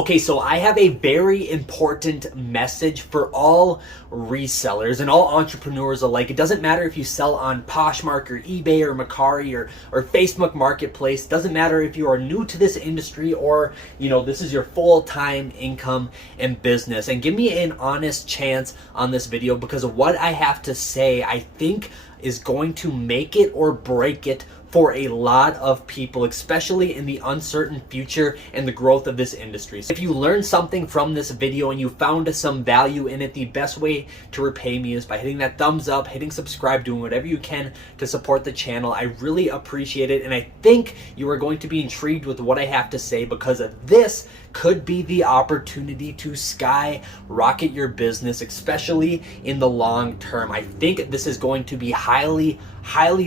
Okay, so I have a very important message for all resellers and all entrepreneurs alike. It doesn't matter if you sell on Poshmark or eBay or Meacari or Facebook Marketplace. It doesn't matter if you are new to this industry or, this is your full-time income and business. And give me an honest chance on this video, because of what I have to say, I think is going to make it or break it for a lot of people, especially in the uncertain future and the growth of this industry. So if you learned something from this video and you found some value in it, the best way to repay me is by hitting that thumbs up, hitting subscribe, doing whatever you can to support the channel. I really appreciate it, and I think you are going to be intrigued with what I have to say, because this could be the opportunity to skyrocket your business, especially in the long term. I think this is going to be highly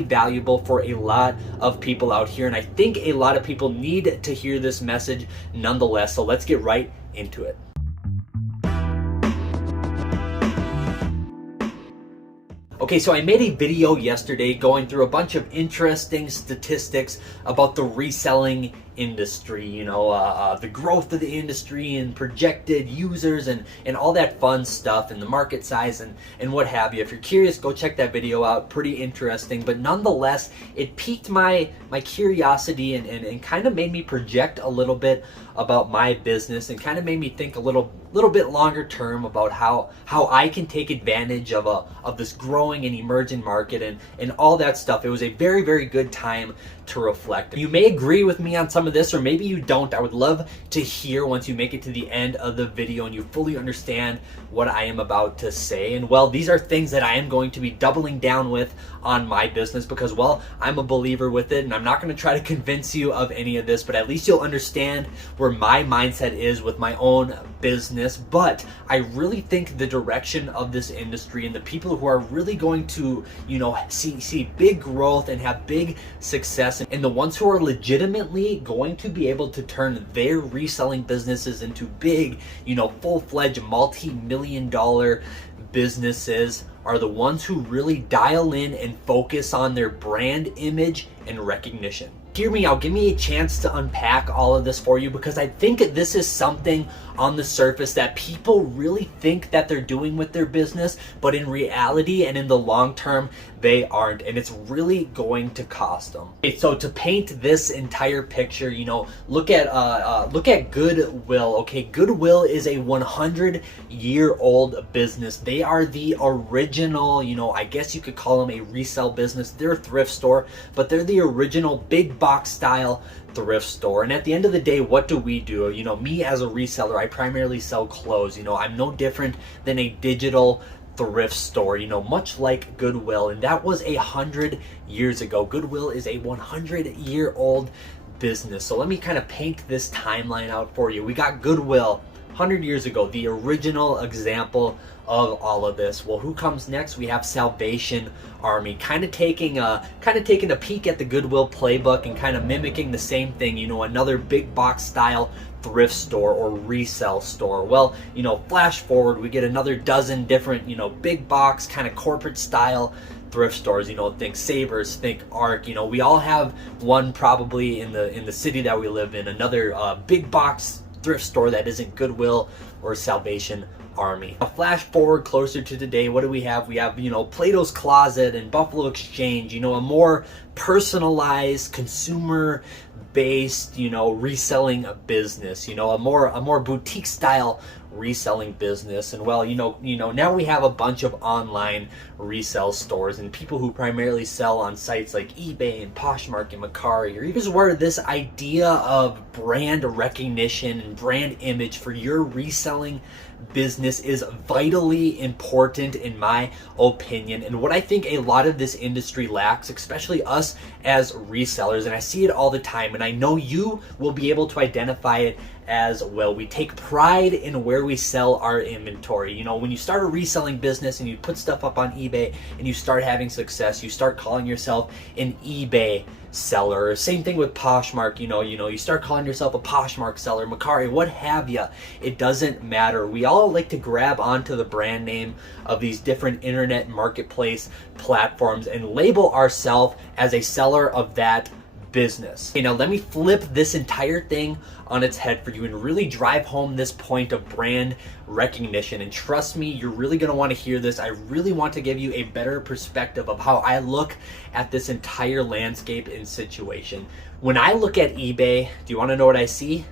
valuable for a lot of people out here, and I think a lot of people need to hear this message nonetheless. So let's get right into it. Okay, so I made a video yesterday going through a bunch of interesting statistics about the reselling industry, the growth of the industry and projected users and all that fun stuff, and the market size and what have you. If you're curious, go check that video out. Pretty interesting, but nonetheless, it piqued my curiosity and kind of made me project a little bit about my business, and kind of made me think a little bit longer term about how I can take advantage of this growing and emerging market and all that stuff. It was a very good time to reflect. You may agree with me on some of this, or maybe you don't. I would love to hear once you make it to the end of the video and you fully understand what I am about to say. And well, these are things that I am going to be doubling down with on my business, because well, I'm a believer with it, and I'm not going to try to convince you of any of this, but at least you'll understand where my mindset is with my own business. But I really think the direction of this industry and the people who are really going to, see big growth and have big success, and the ones who are legitimately going to be able to turn their reselling businesses into big, full-fledged multi-million-dollar businesses, are the ones who really dial in and focus on their brand image and recognition. Hear me out. Give me a chance to unpack all of this for you, because I think this is something on the surface that people really think that they're doing with their business, but in reality and in the long term, they aren't, and it's really going to cost them. Okay, so to paint this entire picture, look at Goodwill. Okay, Goodwill is a 100-year-old business. They are the original, I guess you could call them a resale business. They're a thrift store, but they're the original big box style thrift store. And at the end of the day, what do? Me as a reseller, I primarily sell clothes. I'm no different than a digital thrift store, much like Goodwill, and that was 100 years ago. Goodwill is a 100-year-old business. So let me kind of paint this timeline out for you. We got Goodwill 100 years ago, the original example of all of this. Well, who comes next? We have Salvation Army, kind of taking a peek at the Goodwill playbook and kind of mimicking the same thing, another big box style thrift store or resell store. Well, flash forward, we get another dozen different, big box kind of corporate style thrift stores. Think Savers, think Arc. We all have one probably in the city that we live in, another big box thrift store that isn't Goodwill or Salvation Army. Now, flash forward closer to today, what do we have? We have, Plato's Closet and Buffalo Exchange, a more personalized, consumer based, reselling business, a more boutique style reselling business. And well, now we have a bunch of online resale stores and people who primarily sell on sites like eBay and Poshmark and Meacari, or even where this idea of brand recognition and brand image for your reselling business is vitally important, in my opinion. And what I think a lot of this industry lacks, especially us as resellers, and I see it all the time, and I know you will be able to identify it as well. We take pride in where we sell our inventory. When you start a reselling business and you put stuff up on eBay and you start having success, you start calling yourself an eBay seller. Same thing with Poshmark. You start calling yourself a Poshmark seller, Meacari, what have you. It doesn't matter. We all like to grab onto the brand name of these different internet marketplace platforms and label ourselves as a seller of that business. Okay, now let me flip this entire thing on its head for you and really drive home this point of brand recognition. And trust me, you're really going to want to hear this. I really want to give you a better perspective of how I look at this entire landscape and situation. When I look at eBay, do you want to know what I see?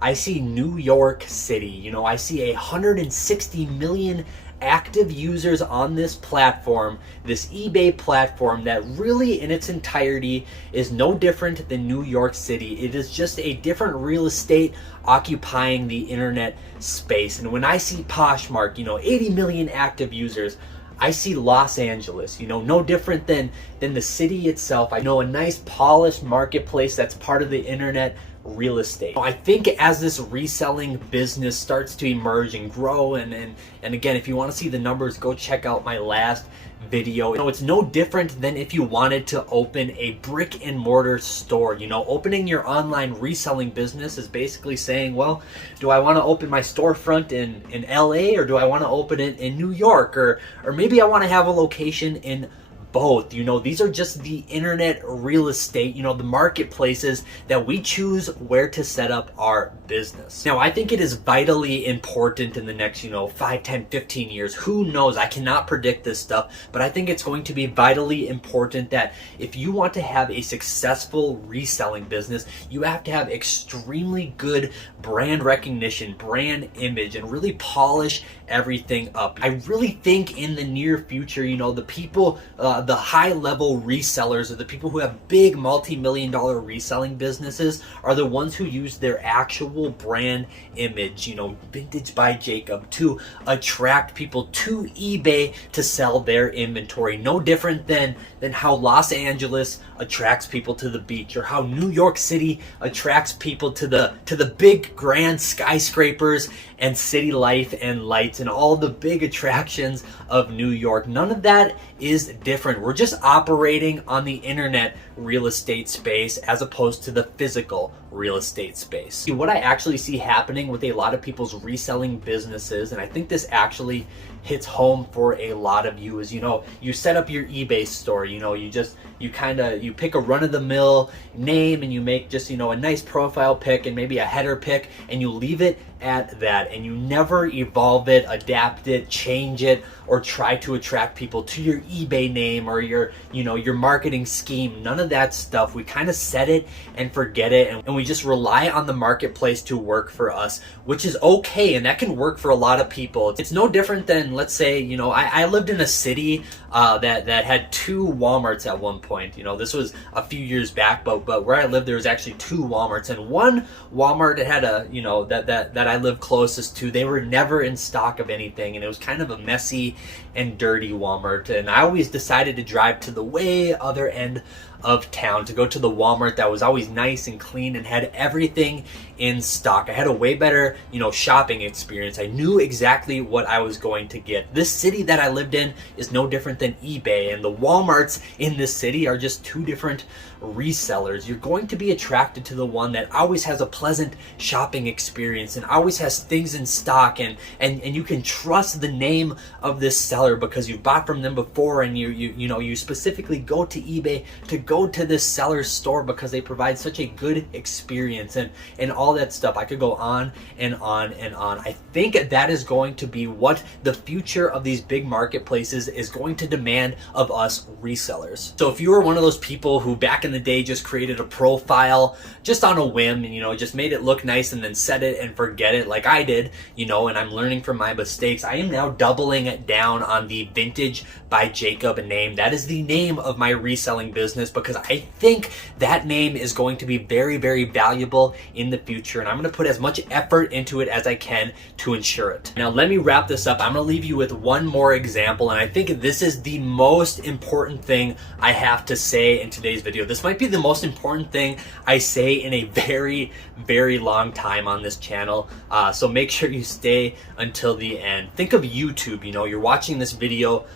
I see New York City. You know, I see 160 million active users on this platform, this eBay platform that really in its entirety is no different than New York City. It is just a different real estate occupying the internet space. And when I see Poshmark, you know, 80 million active users, I see Los Angeles, you know, no different than the city itself. I know a nice polished marketplace that's part of the internet real estate. I think as this reselling business starts to emerge and grow, and again, if you want to see the numbers, go check out my last video. You know, it's no different than if you wanted to open a brick and mortar store. You know, opening your online reselling business is basically saying, well, do I want to open my storefront in LA, or do I want to open it in New York, or maybe I want to have a location in both? You know, these are just the internet real estate, you know, the marketplaces that we choose where to set up our business. Now, I think it is vitally important in the next, you know, 5, 10, 15 years. Who knows? I cannot predict this stuff, but I think it's going to be vitally important that if you want to have a successful reselling business, you have to have extremely good brand recognition, brand image, and really polish everything up. I really think in the near future, you know, the people, the high level resellers, or the people who have big multi-million-dollar reselling businesses, are the ones who use their actual brand image, you know, vintage by Jacob, to attract people to eBay to sell their inventory. No different than how Los Angeles attracts people to the beach, or how New York City attracts people to the big grand skyscrapers and city life and lights and all the big attractions of New York. None of that is different. We're just operating on the internet real estate space as opposed to the physical real estate space. What I actually see happening with a lot of people's reselling businesses, and I think this actually hits home for a lot of you, is, you know, you set up your eBay store, you know, you pick a run-of-the-mill name, and you make just, you know, a nice profile pic and maybe a header pic, and you leave it at that, and you never evolve it, adapt it, change it, or try to attract people to your eBay name or your, you know, your marketing scheme. None of that stuff. We kind of set it and forget it, and we just rely on the marketplace to work for us, which is okay, and that can work for a lot of people. It's no different than, let's say, you know, I lived in a city that had 2 Walmarts at one point. You know, this was a few years back, but where I lived, there was actually 2 Walmarts, and one Walmart that had a, you know, that I lived closest to, they were never in stock of anything, and it was kind of a messy and dirty Walmart. And I always decided to drive to the way other end of town to go to the Walmart that was always nice and clean and had everything in stock. I had a way better, you know, shopping experience. I knew exactly what I was going to get. This city that I lived in is no different than eBay, and the Walmarts in this city are just 2 different resellers. You're going to be attracted to the one that always has a pleasant shopping experience and always has things in stock, and you can trust the name of this seller because you've bought from them before, and you specifically go to eBay to go to this seller's store because they provide such a good experience, and all that stuff. I could go on and on and on. I think that is going to be what the future of these big marketplaces is going to demand of us resellers. So if you were one of those people who back in the day just created a profile just on a whim, and, you know, just made it look nice and then set it and forget it like I did, you know, and I'm learning from my mistakes, I am now doubling it down on the Vintage by Jacob name. That is the name of my reselling business because I think that name is going to be very, very valuable in the future, and I'm going to put as much effort into it as I can to ensure it. Now, let me wrap this up. I'm going to leave you with one more example, and I think this is the most important thing I have to say in today's video. This might be the most important thing I say in a very, very long time on this channel, so make sure you stay until the end. Think of YouTube. You know, you're watching this video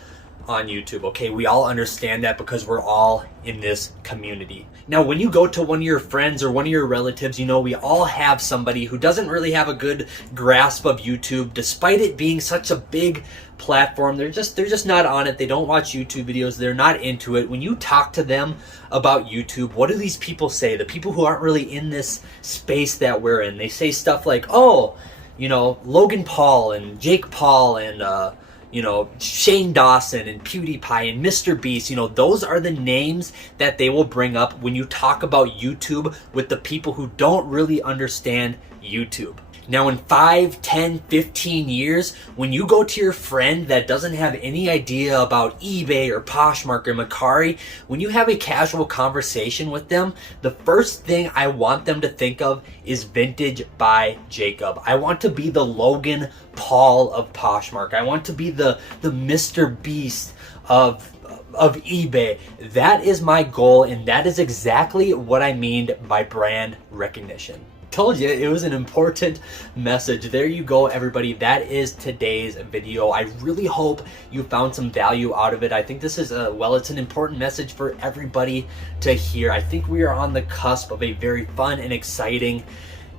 on YouTube. Okay, we all understand that because we're all in this community. Now, when you go to one of your friends or one of your relatives, you know, we all have somebody who doesn't really have a good grasp of YouTube, despite it being such a big platform. They're just not on it. They don't watch YouTube videos. They're not into it. When you talk to them about YouTube, what do these people say? The people who aren't really in this space that we're in, they say stuff like, oh, you know, Logan Paul and Jake Paul and you know, Shane Dawson and PewDiePie and Mr. Beast, you know, those are the names that they will bring up when you talk about YouTube with the people who don't really understand YouTube. Now, in 5, 10, 15 years, when you go to your friend that doesn't have any idea about eBay or Poshmark or Meacari, when you have a casual conversation with them, the first thing I want them to think of is Vintage by Jacob. I want to be the Logan Paul of Poshmark. I want to be the Mr. Beast of eBay. That is my goal, and that is exactly what I mean by brand recognition. Told you it was an important message. There you go, everybody. That is today's video. I really hope you found some value out of it. I think this is it's an important message for everybody to hear. I think we are on the cusp of a very fun and exciting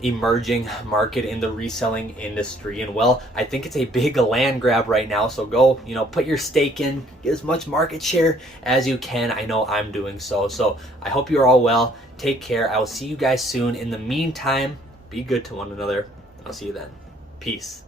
emerging market in the reselling industry, and well, I think it's a big land grab right now. So go, you know, put your stake in, get as much market share as you can. I know I'm doing so I hope you're all well. Take care. I will see you guys soon. In the meantime, be good to one another. I'll see you then. Peace.